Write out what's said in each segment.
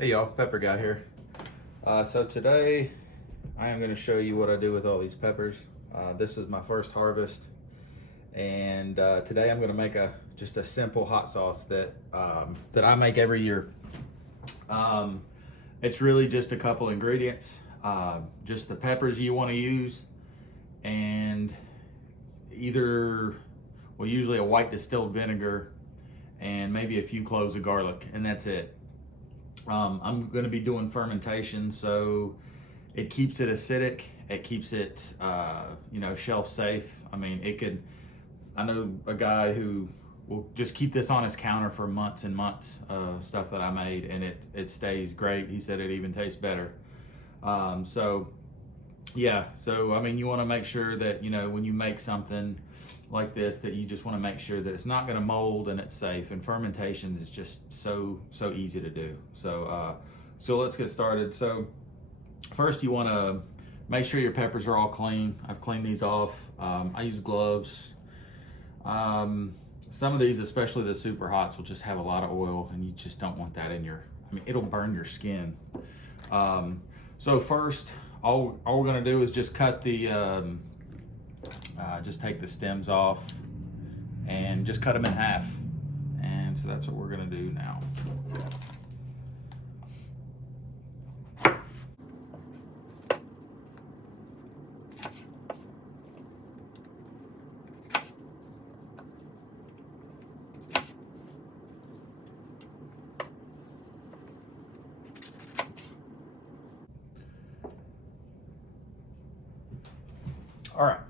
Hey y'all, Pepper Guy here. So today I am going to show you what I do with all these peppers. This is my first harvest, and today I'm going to make just a simple hot sauce that I make every year. It's really just a couple ingredients, just the peppers you want to use, and usually a white distilled vinegar, and maybe a few cloves of garlic, and that's it. I'm going to be doing fermentation, so it keeps it acidic. It keeps it, shelf safe. I mean, I know a guy who will just keep this on his counter for months and months, stuff that I made, and it stays great. He said it even tastes better. So I mean, you want to make sure that, when you make something like this, that you just want to make sure that it's not going to mold and it's safe. And fermentations is just so easy to do. So let's get started. So first, you want to make sure your peppers are all clean. I've cleaned these off. I use gloves. Some of these, especially the super hots, will just have a lot of oil, and you just don't want that it'll burn your skin. So first, all we're going to do is just cut just take the stems off and just cut them in half. And so that's what we're going to do now. All right.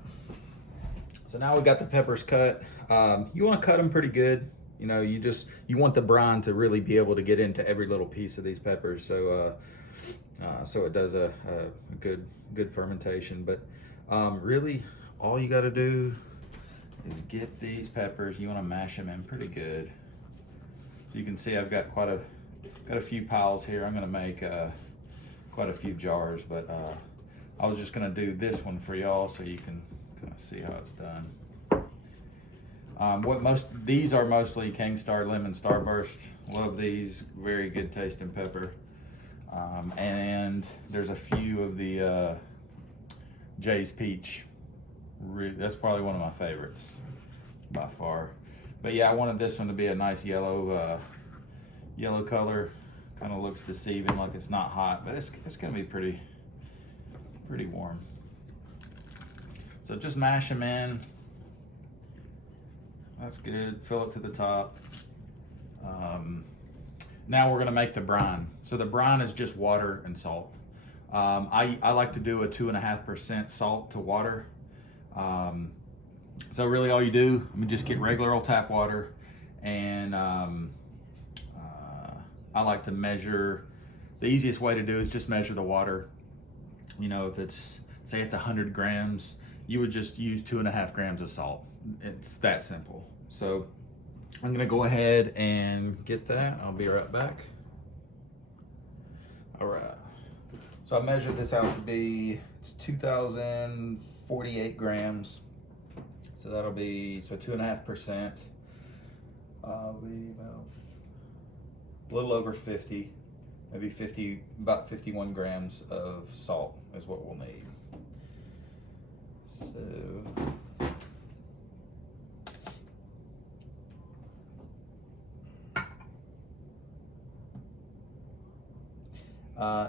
So now we got the peppers cut. You want to cut them pretty good. You want the brine to really be able to get into every little piece of these peppers. So it does a good fermentation. But really, all you got to do is get these peppers. You want to mash them in pretty good. So you can see I've got got a few piles here. I'm going to make quite a few jars, but I was just going to do this one for y'all so you can kind of see how it's done. These are mostly King Star Lemon Starburst. Love these, very good tasting pepper. And there's a few of the Jay's Peach. That's probably one of my favorites by far. But yeah, I wanted this one to be a nice yellow color. Kind of looks deceiving, like it's not hot, but it's going to be pretty warm. So just mash them in. That's good. Fill it to the top. Now we're going to make the brine. So the brine is just water and salt. I like to do a 2.5% salt to water. So really all you do, just get regular old tap water, and I like to measure. The easiest way to do is just measure the water. If say it's 100 grams, you would just use 2.5 grams of salt. It's that simple. So I'm gonna go ahead and get that. I'll be right back. All right. So I measured this out to be, it's 2,048 grams. So that'll be, 2.5%. Be about a little over 50. Maybe about 51 grams of salt is what we'll need.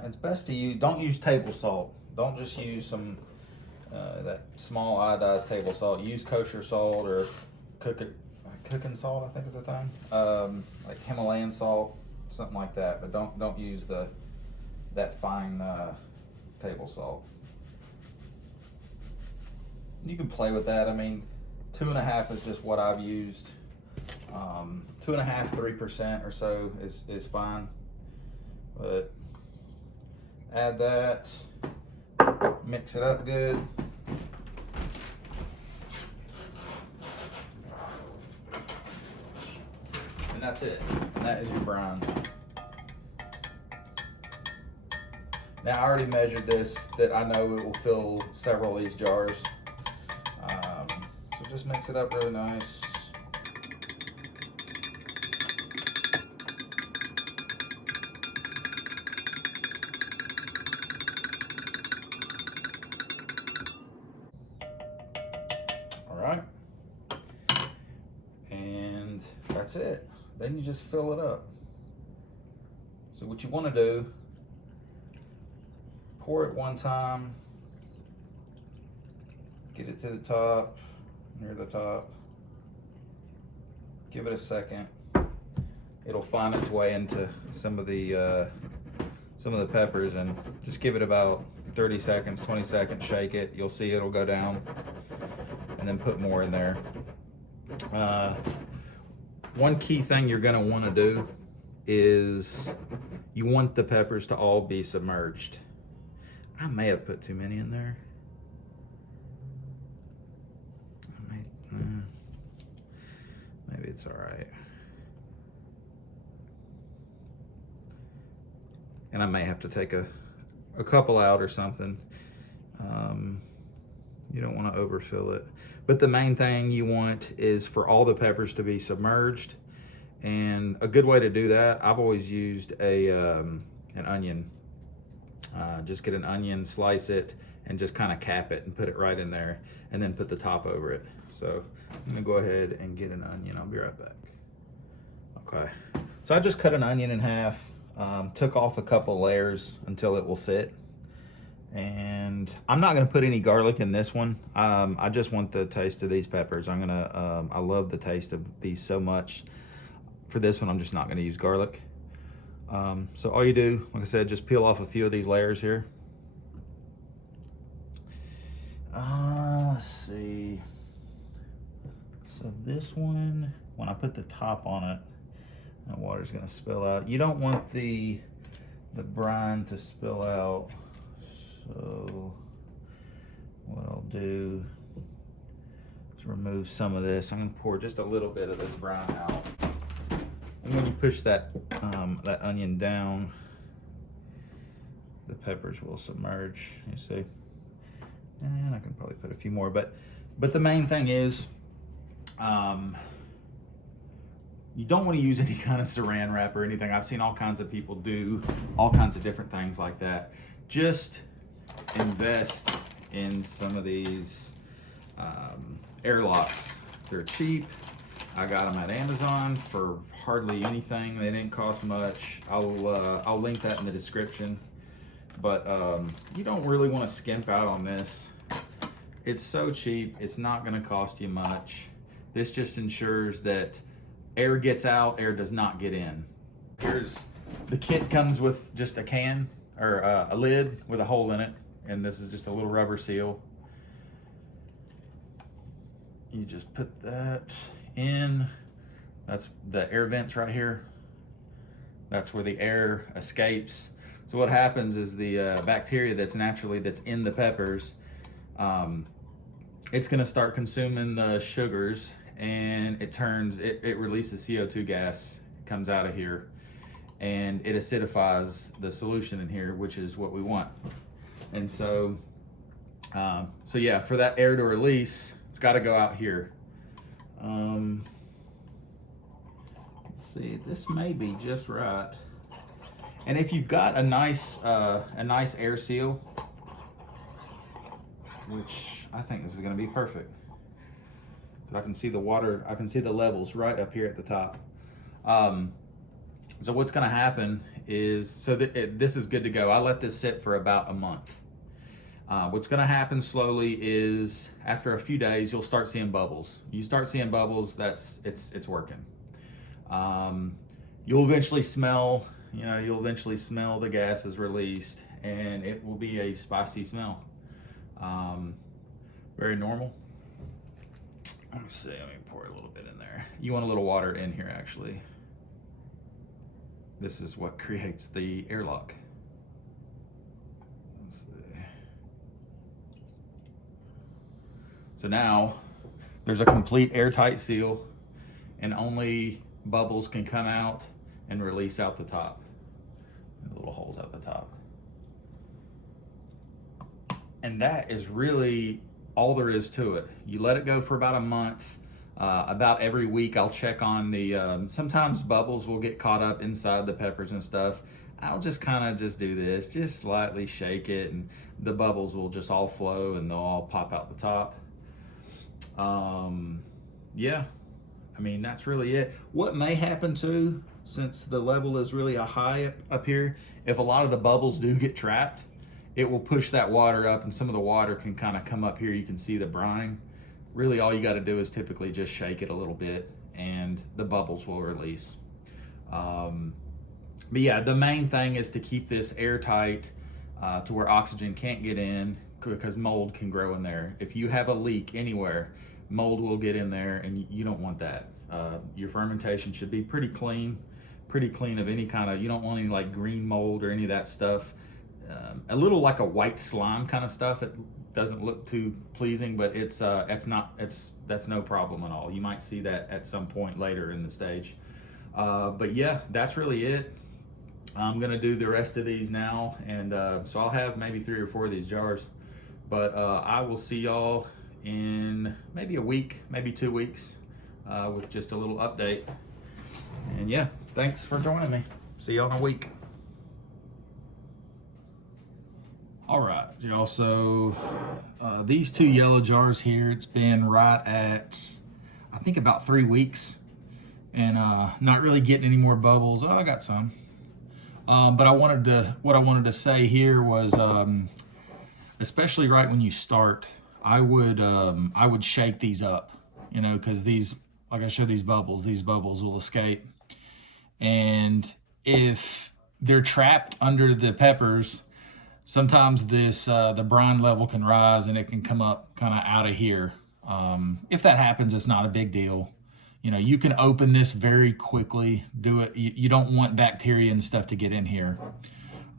It's best to don't use table salt. Don't just use some that small iodized table salt. Use kosher salt or cooking salt, I think is the thing. Like Himalayan salt, something like that. But don't use that fine table salt. You can play with that. 2.5 is just what I've used. 2.5, 3% or so is fine. But add that, mix it up good. And that's it. And that is your brine. Now I already measured this, that I know it will fill several of these jars. So just mix it up really nice. then you just fill it up. So what you want to do, pour it one time, get it to the top, near the top, give it a second. It'll find its way into some of the peppers, and just give it about 30 seconds, 20 seconds, shake it. You'll see it'll go down, and then put more in there. One key thing you're gonna wanna do is you want the peppers to all be submerged. I may have put too many in there. Maybe it's all right. And I may have to take a couple out or something. You don't want to overfill it. But the main thing you want is for all the peppers to be submerged. And a good way to do that, I've always used an onion. Just get an onion, slice it, and just kind of cap it and put it right in there, and then put the top over it. So I'm gonna go ahead and get an onion. I'll be right back. Okay, so I just cut an onion in half, took off a couple layers until it will fit. And I'm not gonna put any garlic in this one. I just want the taste of these peppers. I love the taste of these so much. For this one, I'm just not gonna use garlic. So all you do, like I said, just peel off a few of these layers here. Let's see. So this one, when I put the top on it, the water's gonna spill out. You don't want the brine to spill out. So what I'll do is remove some of this. I'm gonna pour just a little bit of this brine out. And when you push that that onion down, the peppers will submerge, you see. And I can probably put a few more, but the main thing is, you don't want to use any kind of saran wrap or anything. I've seen all kinds of people do all kinds of different things like that. Just invest in some of these airlocks. They're cheap. I got them at Amazon for hardly anything. They didn't cost much. I'll link that in the description. But you don't really want to skimp out on this. It's so cheap. It's not going to cost you much. This just ensures that air gets out, air does not get in. Here's the kit. Comes with just a can or a lid with a hole in it, and this is just a little rubber seal. You just put that in. That's the air vents right here. That's where the air escapes. So what happens is the bacteria that's in the peppers, it's gonna start consuming the sugars, and it releases CO2 gas. It comes out of here, and it acidifies the solution in here, which is what we want. And so yeah, for that air to release, it's got to go out here. Let's see, this may be just right. And if you've got a nice air seal, which I think this is going to be perfect. But I can see the water, I can see the levels right up here at the top. So what's going to happen is, this is good to go. I let this sit for about a month. What's going to happen slowly is after a few days, you'll start seeing bubbles. You start seeing bubbles, it's working. You'll eventually smell the gases released, and it will be a spicy smell. Very normal. Let me see, let me pour a little bit in there. You want a little water in here, actually. This is what creates the airlock. Let's see. So now there's a complete airtight seal, and only bubbles can come out and release out the top. Little holes out the top. And that is really all there is to it. You let it go for about a month. About every week I'll check on the, sometimes bubbles will get caught up inside the peppers and stuff. I'll just kind of just do this, just slightly shake it, and the bubbles will just all flow and they'll all pop out the top. Yeah, I I mean, that's really it. What may happen too, since the level is really a high up here, if a lot of the bubbles do get trapped, it will push that water up, and some of the water can kind of come up here. You can see the brine. Really, all you got to do is typically just shake it a little bit, and the bubbles will release. But yeah, the main thing is to keep this airtight to where oxygen can't get in, because mold can grow in there. If you have a leak anywhere, mold will get in there, and you don't want that. Your fermentation should be pretty clean of any kind of, you don't want any like green mold or any of that stuff. A little like a white slime kind of stuff. It doesn't look too pleasing, but that's no problem at all. You might see that at some point later in the stage. But yeah, that's really it. I'm gonna do the rest of these now, and so I'll have maybe 3 or 4 of these jars. But I will see y'all in maybe a week, maybe 2 weeks, with just a little update. And yeah, thanks for joining me. See y'all in a week. All right, y'all, so these 2 yellow jars here, it's been right at, I think, about 3 weeks, and not really getting any more bubbles. Oh, I got some. But what I wanted to say here was, especially right when you start, I would shake these up, you know, because these, like I showed, these bubbles will escape. And if they're trapped under the peppers, sometimes this the brine level can rise and it can come up kind of out of here. If that happens, it's not a big deal. You know, you can open this very quickly. Do it. You don't want bacteria and stuff to get in here.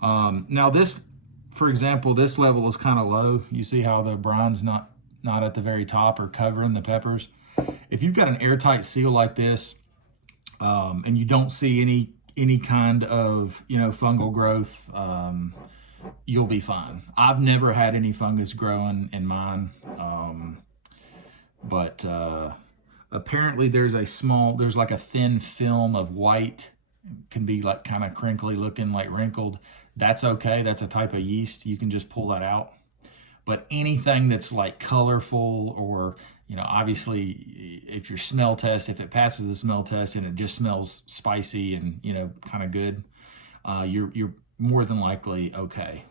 Now this, for example, this level is kind of low. You see how the brine's not at the very top or covering the peppers. If you've got an airtight seal like this, and you don't see any kind of, you know, fungal growth, you'll be fine. I've never had any fungus growing in mine, but apparently there's like a thin film of white. It can be like kind of crinkly looking, like wrinkled. That's okay. That's a type of yeast. You can just pull that out. But anything that's like colorful, or, you know, obviously if your smell test, if it passes the smell test and it just smells spicy and, you know, kind of good, you're more than likely okay.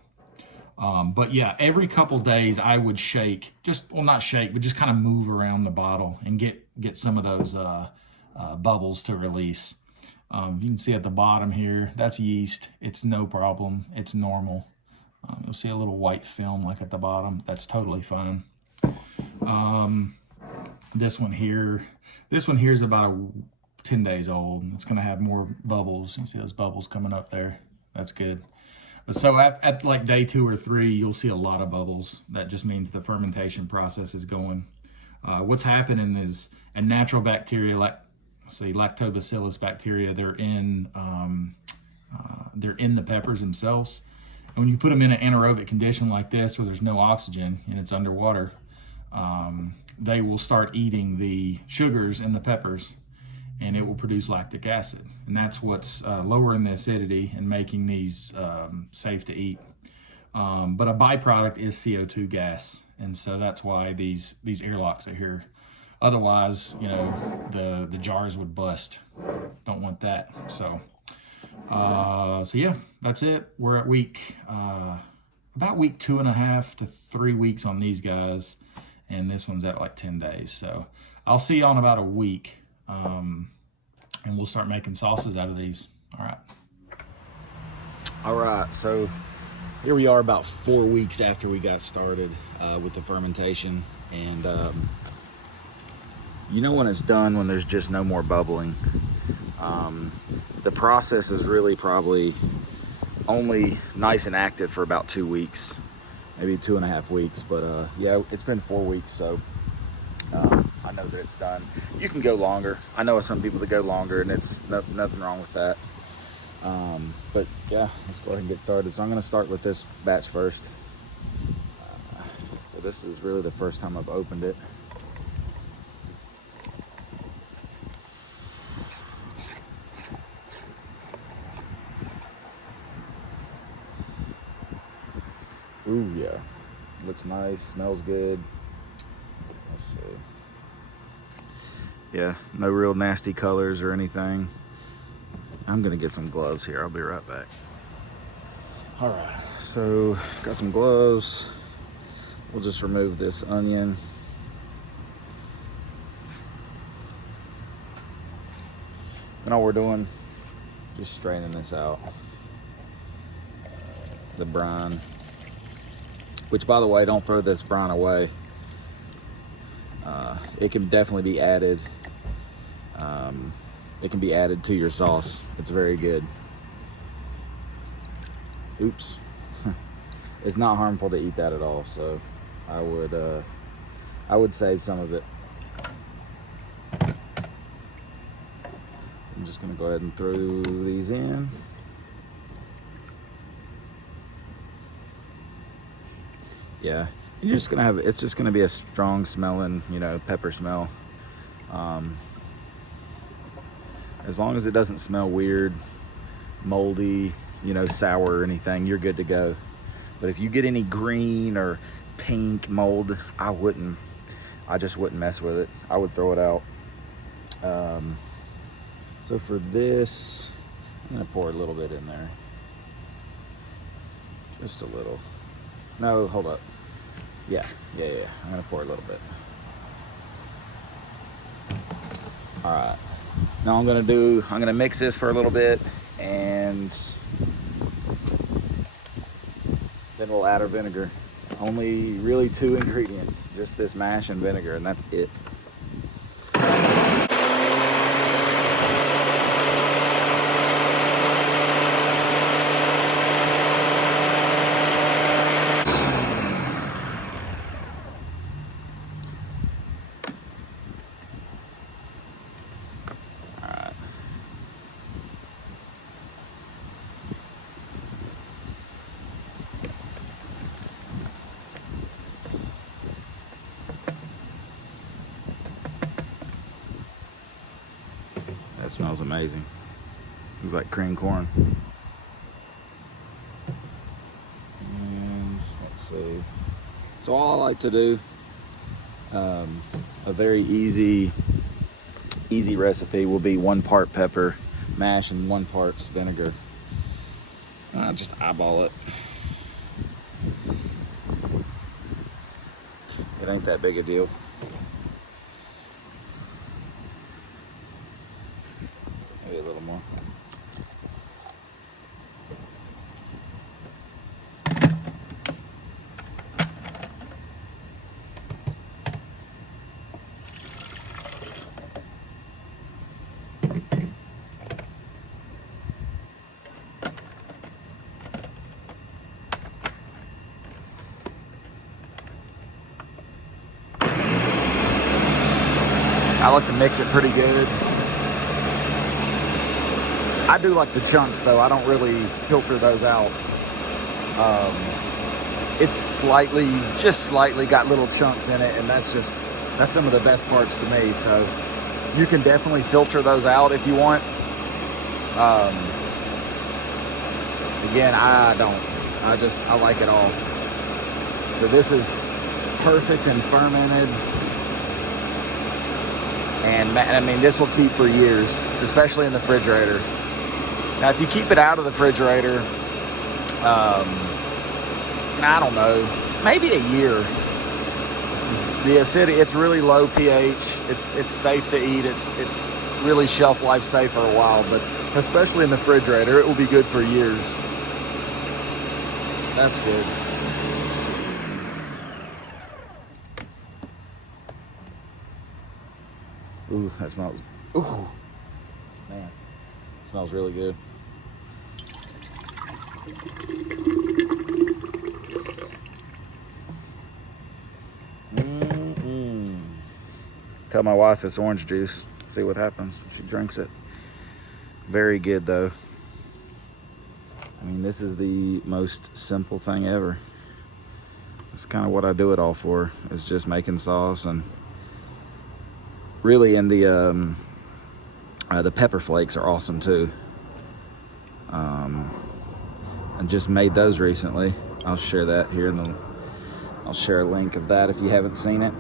But yeah, every couple days I would shake, not shake, but just kind of move around the bottle and get some of those bubbles to release. You can see at the bottom here, that's yeast. It's no problem. It's normal. You'll see a little white film like at the bottom. That's totally fine. This one here is about 10 days old. It's going to have more bubbles. You can see those bubbles coming up there. That's good. So at like day 2 or 3, you'll see a lot of bubbles. That just means the fermentation process is going. What's happening is a natural bacteria, like lactobacillus bacteria, they're in the peppers themselves. And when you put them in an anaerobic condition like this, where there's no oxygen and it's underwater, they will start eating the sugars in the peppers, and it will produce lactic acid. And that's what's lowering the acidity and making these safe to eat. But a byproduct is CO2 gas. And so that's why these airlocks are here. Otherwise, you know, the jars would bust. Don't want that. So yeah, that's it. We're at about week 2.5 to 3 weeks on these guys. And this one's at like 10 days. So I'll see you in about a week. And we'll start making sauces out of these. All right, so here we are about 4 weeks after we got started with the fermentation. And you know when it's done, when there's just no more bubbling. The process is really probably only nice and active for about 2 weeks, maybe 2.5 weeks. But yeah, it's been 4 weeks, so I know that it's done. You can go longer. I know some people that go longer, and it's nothing wrong with that. But yeah, let's go ahead and get started. So I'm going to start with this batch first. So this is really the first time I've opened it. Ooh, yeah. Looks nice, smells good. Let's see. Yeah, no real nasty colors or anything. I'm gonna get some gloves here. I'll be right back. All right, so got some gloves. We'll just remove this onion. And all we're doing, just straining this out. The brine, which by the way, don't throw this brine away. It can definitely be added. It can be added to your sauce. It's very good. Oops. It's not harmful to eat that at all, so I would save some of it. I'm just gonna go ahead and throw these in. Yeah, you're just gonna have, it's just gonna be a strong smelling, you know, pepper smell. As long as it doesn't smell weird, moldy, you know, sour or anything, you're good to go. But if you get any green or pink mold, I just wouldn't mess with it. I would throw it out. So for this, I'm gonna pour a little bit in there. Just a little. No, hold up. Yeah. I'm gonna pour a little bit. All right. Now I'm gonna mix this for a little bit, and then we'll add our vinegar. Only really 2 ingredients, just this mash and vinegar, and that's it. That smells amazing. It's like cream corn. And let's see. So all I like to do, a very easy recipe will be 1 part pepper mash and 1 part vinegar. Just eyeball it. It ain't that big a deal. Maybe a little more. I like to mix it pretty good. I do like the chunks though. I don't really filter those out. It's just slightly got little chunks in it, and that's some of the best parts to me. So you can definitely filter those out if you want. Again, I don't. I like it all. So this is perfect and fermented. And I mean, this will keep for years, especially in the refrigerator. Now, if you keep it out of the refrigerator, I don't know, maybe a year. The acidity, it's really low pH. It's safe to eat. It's really shelf life safe for a while, but especially in the refrigerator, it will be good for years. That's good. Ooh, that smells, ooh, man, it smells really good. Tell my wife it's orange juice. See what happens. She drinks it. Very good though. I mean, this is the most simple thing ever. That's kind of what I do it all for, is just making sauce. And really, in the pepper flakes are awesome too. I just made those recently. I'll share that here I'll share a link of that if you haven't seen it.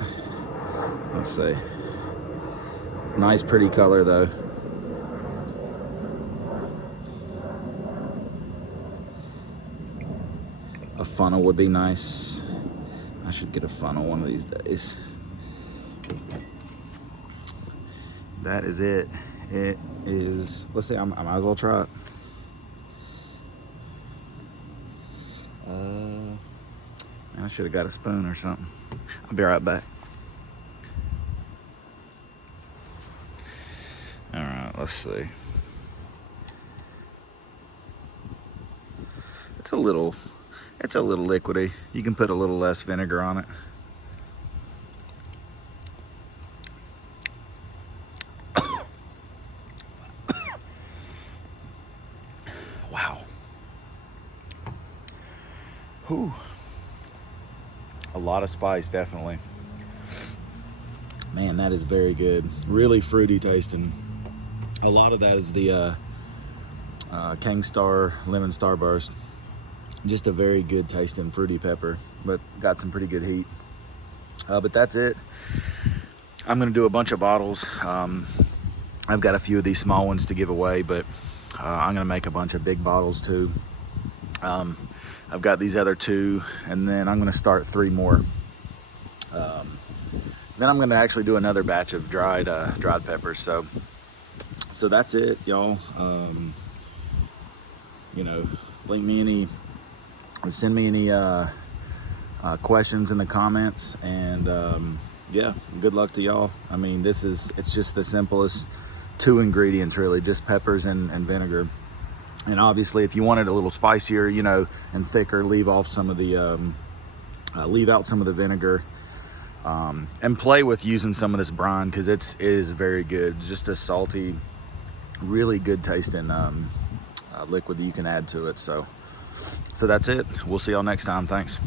Let's see. Nice, pretty color though. A funnel would be nice. I should get a funnel one of these days. That is it. It is, let's see, I might as well try it. I should have got a spoon or something. I'll be right back. All right, let's see. It's a little liquidy. You can put a little less vinegar on it. Wow. Whew. A lot of spice, definitely. Man, that is very good. Really fruity tasting. A lot of that is the King Star Lemon Starburst. Just a very good tasting fruity pepper, but got some pretty good heat. But that's it. I'm gonna do a bunch of bottles. I've got a few of these small ones to give away, but I'm gonna make a bunch of big bottles too. I've got these other 2, and then I'm gonna start 3 more. Then I'm gonna actually do another batch of dried peppers. So that's it, y'all. You know, send me any questions in the comments, and yeah, good luck to y'all. I mean, it's just the simplest 2 ingredients really, just peppers and vinegar. And obviously, if you want it a little spicier, you know, and thicker, leave out some of the vinegar, and play with using some of this brine, because it is very good. Just a salty, really good tasting liquid that you can add to it. So that's it. We'll see y'all next time. Thanks.